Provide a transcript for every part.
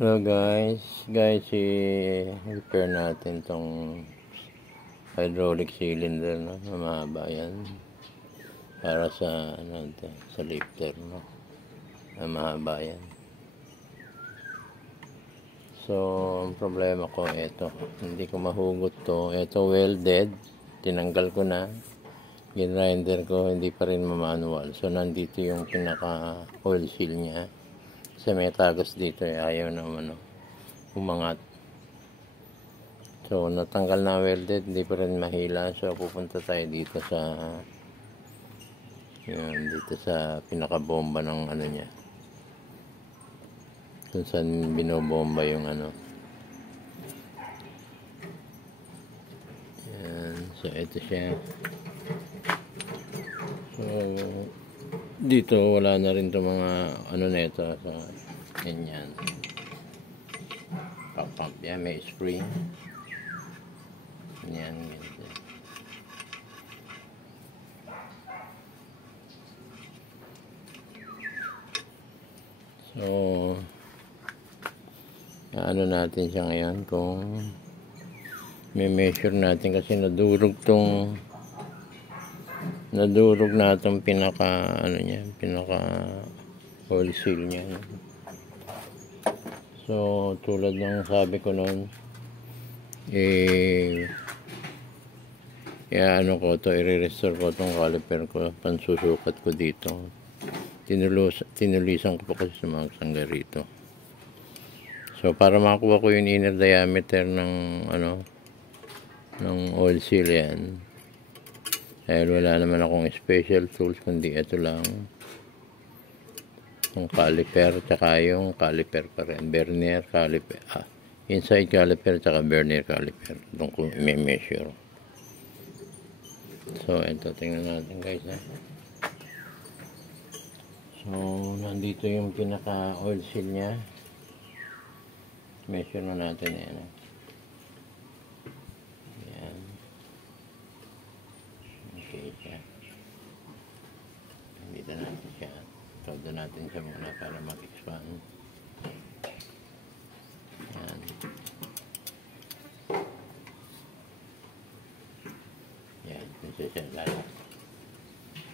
Hello guys, i-repair natin tong hydraulic cylinder, no? Mahaba yan para sa sa lifter, no? Mahaba yan. So ang problema ko ito, hindi ko mahugot to. Ito welded, tinanggal ko na, ginrinder ko, hindi pa rin mamanual. So nandito yung pinaka oil seal niya. Kasi may tagas dito, ayaw naman umangat. So natanggal na welded, hindi pa rin mahila. So pupunta tayo dito sa pinakabomba ng niya, kung saan binobomba yung yan. So ito siya. So dito wala na rin to mga nito sa ganyan. Pump yan, may spring yan, ganyan. So natin siya ngayon, kung may measure natin, kasi nadurog na itong pinaka pinaka oil seal niya, no? So tulad ng sabi ko noon, i-restore ko itong caliper ko, pansusukat ko dito. Tinulisan ko pa kasi sa mga sangga rito. So para makakuha ko yung inner diameter ng oil seal yan, dahil wala naman akong special tools kundi ito lang, yung caliper tsaka yung caliper pa rin, vernier caliper, inside caliper tsaka vernier caliper, doon ko i-measure. So ito, tingnan natin guys, So nandito yung pinaka oil seal nya. Measure na natin yan. Yan. Okay siya. Dito natin siya. Todo natin siya muna para mag-expand. Yan. Yan. Kasi siya lalak.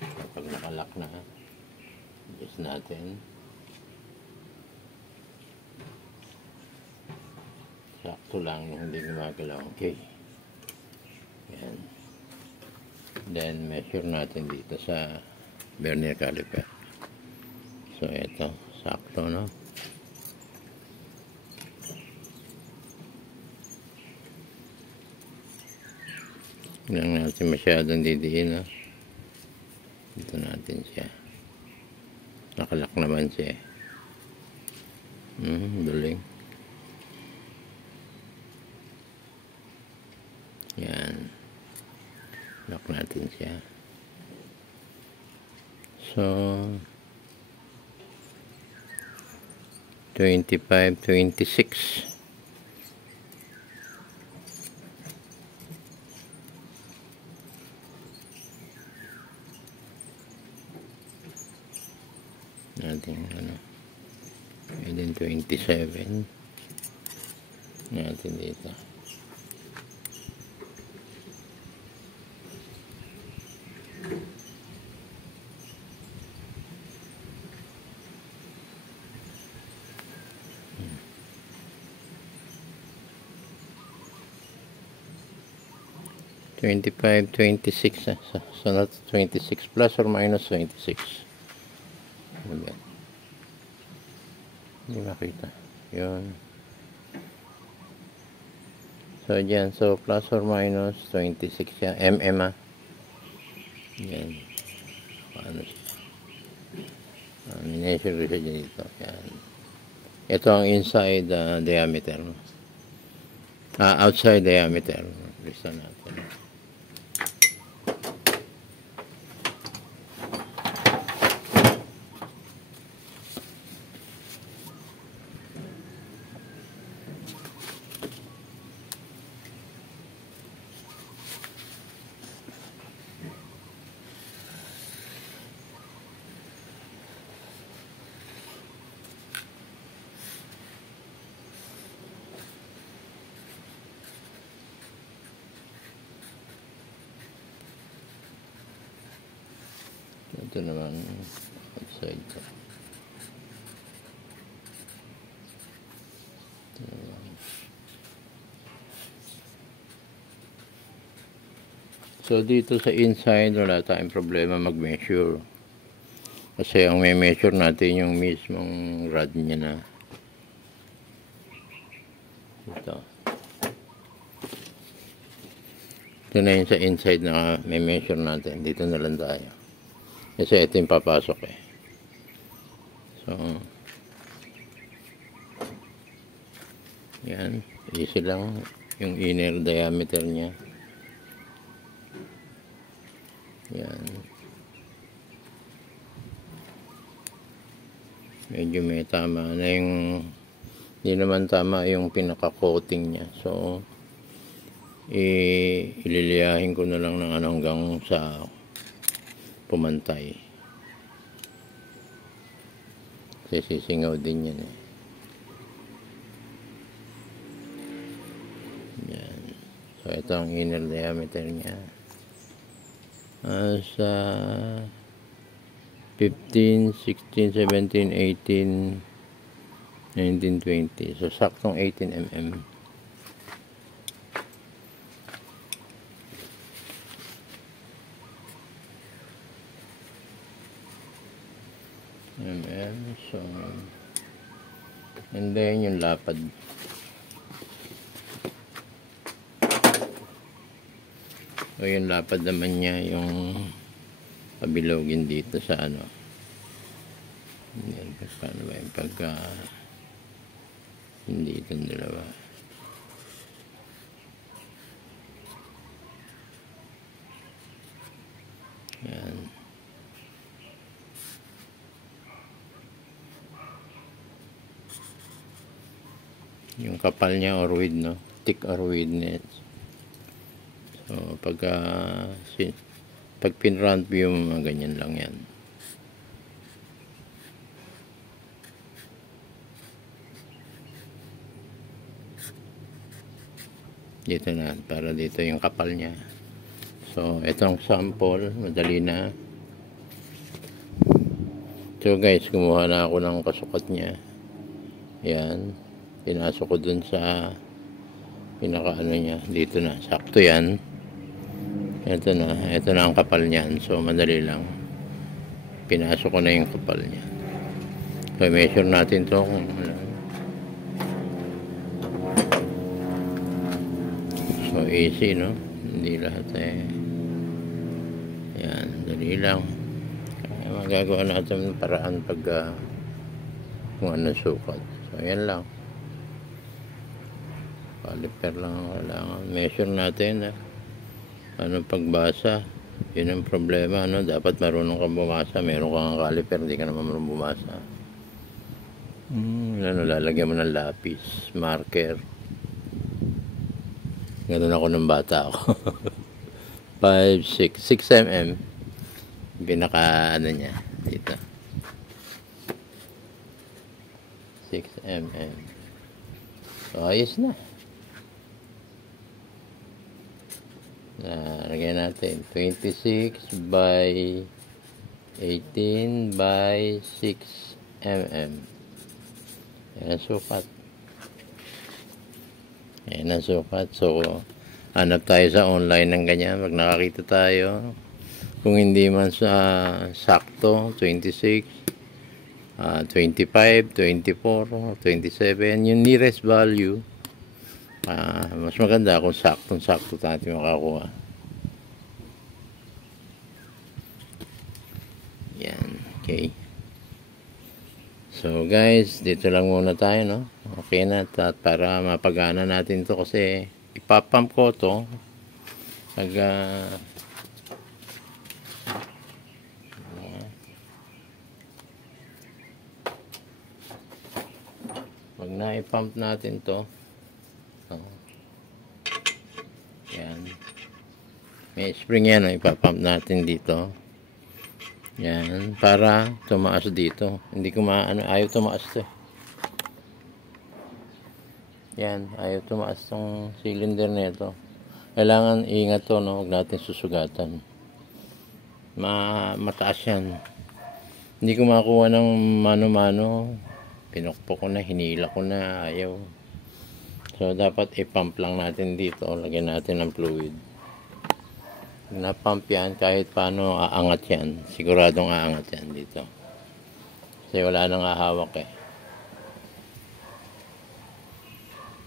Kapag nakalak na, adjust natin. Sakto lang, hindi gumagalaw. Okay. Yan. Then measure natin dito sa vernier caliper. So ito, sakto, no? Hindi natin masyadong didiin, no? Dito natin siya. Nakalak naman siya. Galing. Yan. Lock natin siya. So 25, 26. Natin and then 27 natin dito. $25, 26, so that's 26 plus or minus 26. Hindi makita yun. So dyan, so plus or minus 26 yan, yan. Paano siya? Mineasure ko siya dito. Yan. Ito ang inside diameter, outside diameter. Lista natin. Ito naman outside ko. So dito sa inside wala tayong problema mag-measure. Kasi ang may measure natin yung mismong rod niya na ito. Ito na yun sa inside na may measure natin. Dito na lang tayo. Kasi ito yung papasok eh. So, yan. Easy lang yung inner diameter niya. Yan. Medyo may tama na yung, hindi naman tama yung pinaka-coating niya. So, ililiyahin ko na lang ng ano hanggang sa pumantay. Kasi sisingaw din yan eh. Yan. So, ito ang inner diameter niya. Sa 15, 16, 17, 18, 19, 20. So, saktong 18 mm. So, and then yung lapad. So, yung lapad naman niya, yung pabilogin dito sa ano. Yan, paano ba yung pagka hindi itong dalawa. Yan. Yung kapal niya or width, no? Thick or width. So, pag pin-round view, ganyan lang yan. Dito na, para dito yung kapal niya. So, itong sample, madali na. So, guys, kumuha na ako ng kasukat niya. Yan. Pinasok ko dun sa pinaka-ano niya. Dito na. Sakto yan. Ito na ang kapal niyan. So, madali lang. Pinasok ko na yung kapal niya. So, measure natin to kung ano. So, easy, no? Hindi lahat eh. Yan, dali lang. Kaya magagawa natin ng paraan pag kung ano sukat. So, yan lang. Caliper lang ang kailangan. Measure natin, anong pagbasa. Yun ang problema, ano? Dapat marunong kang bumasa. Meron kang caliper, hindi ka naman marunong bumasa. Ano, lalagyan mo ng lapis, marker. Ganun ako ng bata ako. 6 mm. Pinaka, ano niya, dito. 6 mm. So, ayos na. Lagyan natin 26 by 18 by 6 mm. Yan ang sukat. Yan ang sukat. So, hanap tayo sa online ng ganyan. Pag nakakita tayo, kung hindi man sa sakto, 26, 25, 24, 27, yung nearest value, mas maganda kung saktong-sakto natin makakuha. Yan, okay. So guys, dito lang muna tayo, no? Okay na, at para mapagana natin to kasi ipapump ko to pag pag na-pump natin to, yan, may spring yan, ipapump natin dito. Yan, para tumaas dito. Hindi ko ayaw tumaas to. Yan, ayaw tumaas tong cylinder nito. Kailangan ingat to, no? Huwag natin susugatan. mataas yan. Hindi ko makuha ng mano-mano. Pinukpok ko na, hinila ko na, ayaw. So dapat i-pump lang natin dito, lagyan natin ng fluid. Pag na-pump yan, kahit paano aangat yan. Siguradong aangat yan dito. Kasi wala nang hahawak eh.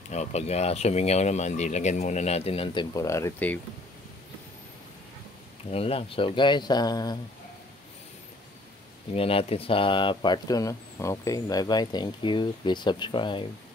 O, pag sumingaw naman, di lagyan muna natin ng temporary tape. Ganun lang. So guys, tingnan natin sa part 2, no? Okay, bye-bye. Thank you. Please subscribe.